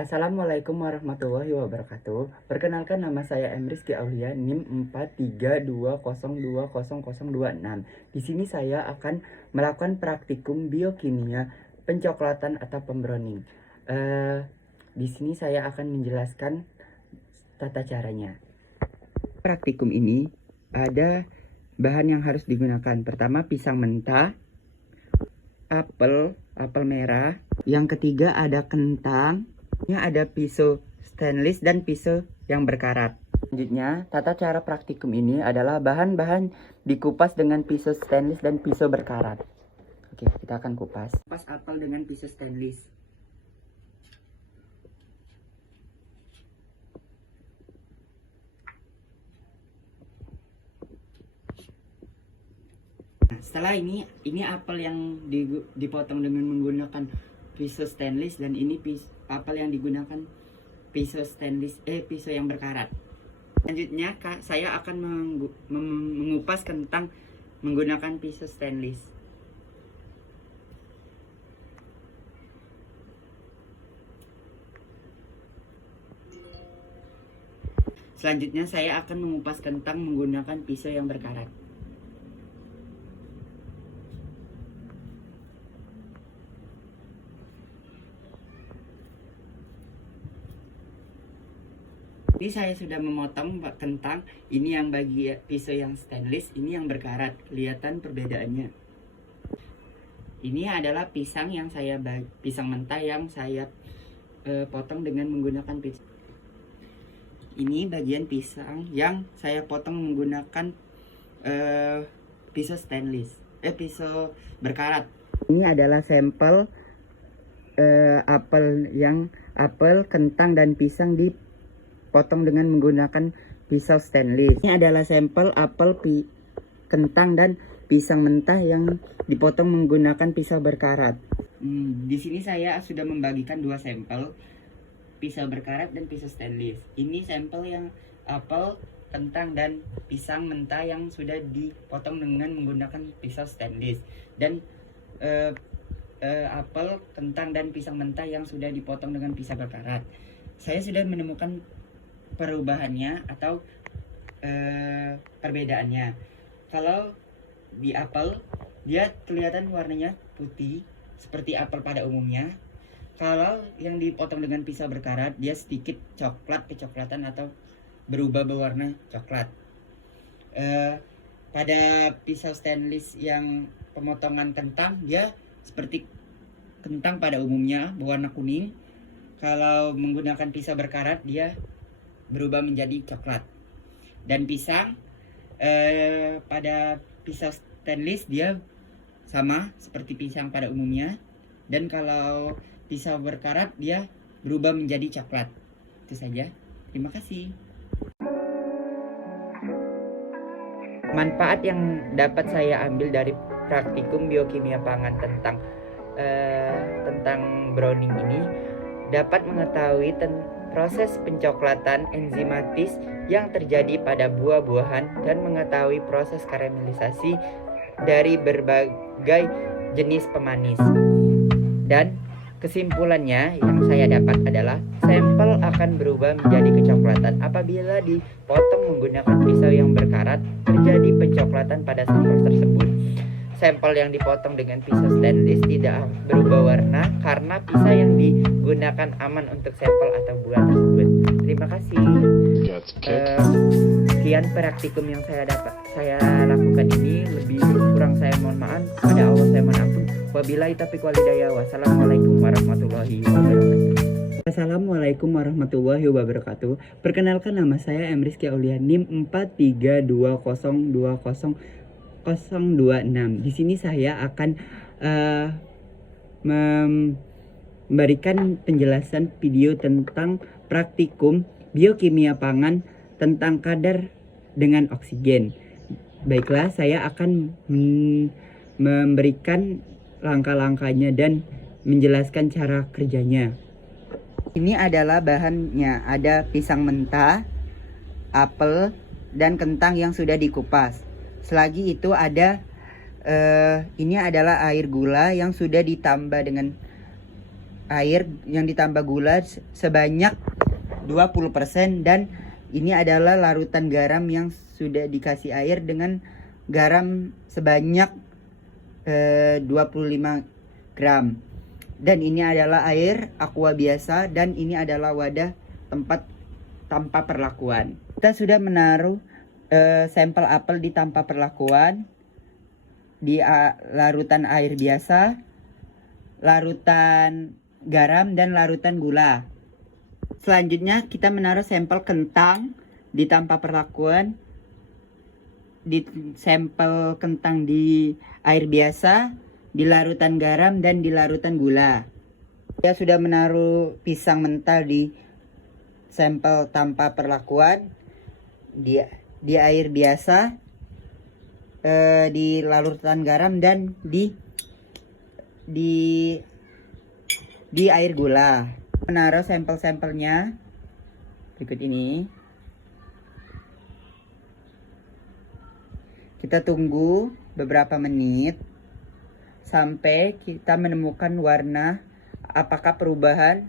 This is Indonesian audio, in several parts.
Assalamualaikum warahmatullahi wabarakatuh. Perkenalkan, nama saya Rizky Aulia, NIM 432020026. Di sini saya akan melakukan praktikum biokimia pencoklatan atau pembrowning. Di sini saya akan menjelaskan tata caranya. Praktikum ini ada bahan yang harus digunakan. Pertama, pisang mentah, apel merah. Yang ketiga ada kentang. Ada pisau stainless dan pisau yang berkarat. Selanjutnya, tata cara praktikum ini adalah bahan-bahan dikupas dengan pisau stainless dan pisau berkarat. Oke, kita akan kupas. Kupas apel dengan pisau stainless. Nah, setelah ini apel yang dipotong dengan menggunakan pisau stainless, dan ini apel yang digunakan pisau stainless pisau yang berkarat. Selanjutnya saya akan mengupas kentang menggunakan pisau stainless. Selanjutnya saya akan mengupas kentang menggunakan pisau yang berkarat. Ini saya sudah memotong kentang. Ini yang bagi pisau yang stainless, ini yang berkarat. Kelihatan perbedaannya. Ini adalah pisang mentah yang saya potong dengan menggunakan pisau. Ini bagian pisang yang saya potong menggunakan pisau stainless, pisau berkarat. Ini adalah sampel apel, kentang dan pisang dipotong dengan menggunakan pisau stainless. Ini adalah sampel apel, kentang dan pisang mentah yang dipotong menggunakan pisau berkarat. Di sini saya sudah membagikan dua sampel, pisau berkarat dan pisau stainless. Ini sampel yang apel, kentang dan pisang mentah yang sudah dipotong dengan menggunakan pisau stainless, dan apel, kentang dan pisang mentah yang sudah dipotong dengan pisau berkarat. Saya sudah menemukan perubahannya atau perbedaannya. Kalau di apel, dia kelihatan warnanya putih seperti apel pada umumnya. Kalau yang dipotong dengan pisau berkarat, dia sedikit kecoklatan atau berubah berwarna coklat. Pada pisau stainless yang pemotongan kentang, dia seperti kentang pada umumnya berwarna kuning. Kalau menggunakan pisau berkarat, dia berubah menjadi coklat. Dan pisang pada pisau stainless dia sama seperti pisang pada umumnya, dan kalau pisau berkarat dia berubah menjadi coklat. Itu saja. Terima kasih. Manfaat yang dapat saya ambil dari praktikum biokimia pangan tentang browning ini, dapat mengetahui proses pencoklatan enzimatis yang terjadi pada buah-buahan dan mengetahui proses karamelisasi dari berbagai jenis pemanis. Dan kesimpulannya yang saya dapat adalah sampel akan berubah menjadi kecoklatan apabila dipotong menggunakan pisau yang berkarat. Terjadi pencoklatan pada sampel tersebut. Sampel yang dipotong dengan pisau stainless tidak berubah warna karena pisau yang digunakan aman untuk sampel atau buah tersebut. Terima kasih. Sekian praktikum yang saya lakukan ini. Lebih kurang saya mohon maaf. Pada Allah saya mohon ampun. Wabillahi taufiq wal hidayah. Wassalamualaikum warahmatullahi wabarakatuh. Assalamualaikum warahmatullahi wabarakatuh. Perkenalkan, nama saya Rizky Aulia, NIM 432020026. Di sini saya akan memberikan penjelasan video tentang praktikum biokimia pangan tentang kadar dengan oksigen. Baiklah, saya akan memberikan langkah-langkahnya dan menjelaskan cara kerjanya. Ini adalah bahannya, ada pisang mentah, apel, dan kentang yang sudah dikupas. Selagi itu ada ini adalah air gula yang sudah ditambah dengan air yang ditambah gula sebanyak 20%, dan ini adalah larutan garam yang sudah dikasih air dengan garam sebanyak 25 gram. Dan ini adalah air aqua biasa, dan ini adalah wadah tempat tanpa perlakuan. Kita sudah menaruh sampel apel di tanpa perlakuan, di larutan air biasa, larutan garam, dan larutan gula. Selanjutnya kita menaruh sampel kentang di tanpa perlakuan, di sampel kentang di air biasa, di larutan garam, dan di larutan gula. Saya sudah menaruh pisang mentah di sampel tanpa perlakuan, di air biasa, di larutan garam, dan di air gula. Menaruh sampel-sampelnya berikut ini. Kita tunggu beberapa menit sampai kita menemukan warna, apakah perubahan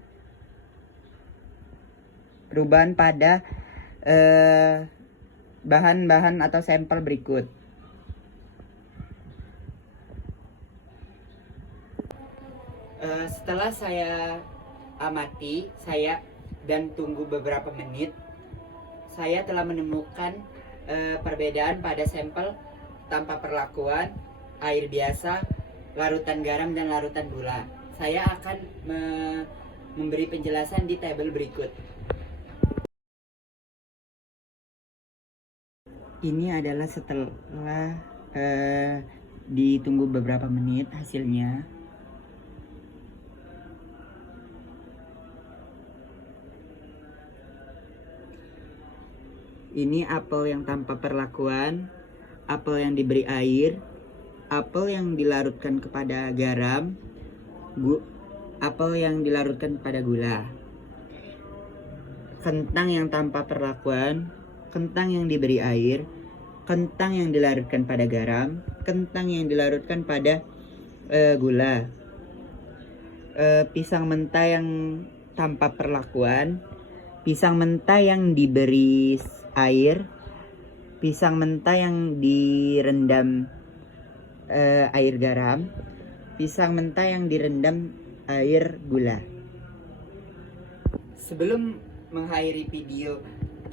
pada bahan-bahan atau sampel berikut. Setelah saya amati, dan tunggu beberapa menit, saya telah menemukan perbedaan pada sampel tanpa perlakuan, air biasa, larutan garam, dan larutan gula. Saya akan memberi penjelasan di tabel berikut. Ini adalah setelah ditunggu beberapa menit hasilnya. Ini apel yang tanpa perlakuan, apel yang diberi air, apel yang dilarutkan kepada garam, apel yang dilarutkan pada gula. Kentang yang tanpa perlakuan, kentang yang diberi air, kentang yang dilarutkan pada garam, kentang yang dilarutkan pada gula. Pisang mentah yang tanpa perlakuan, pisang mentah yang diberi air, pisang mentah yang direndam air garam, pisang mentah yang direndam air gula. Sebelum mengakhiri video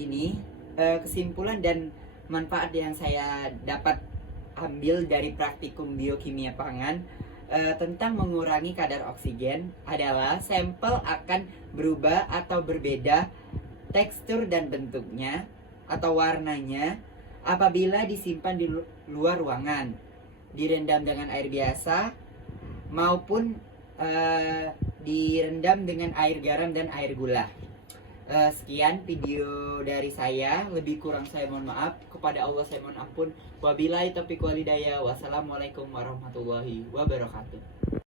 ini, kesimpulan dan manfaat yang saya dapat ambil dari praktikum biokimia pangan tentang mengurangi kadar oksigen adalah sampel akan berubah atau berbeda tekstur dan bentuknya atau warnanya apabila disimpan di luar ruangan, direndam dengan air biasa maupun direndam dengan air garam dan air gula. Sekian video dari saya, lebih kurang saya mohon maaf, kepada Allah saya mohon ampun. Wabillahi taufiq walhidayah. Wassalamualaikum warahmatullahi wabarakatuh.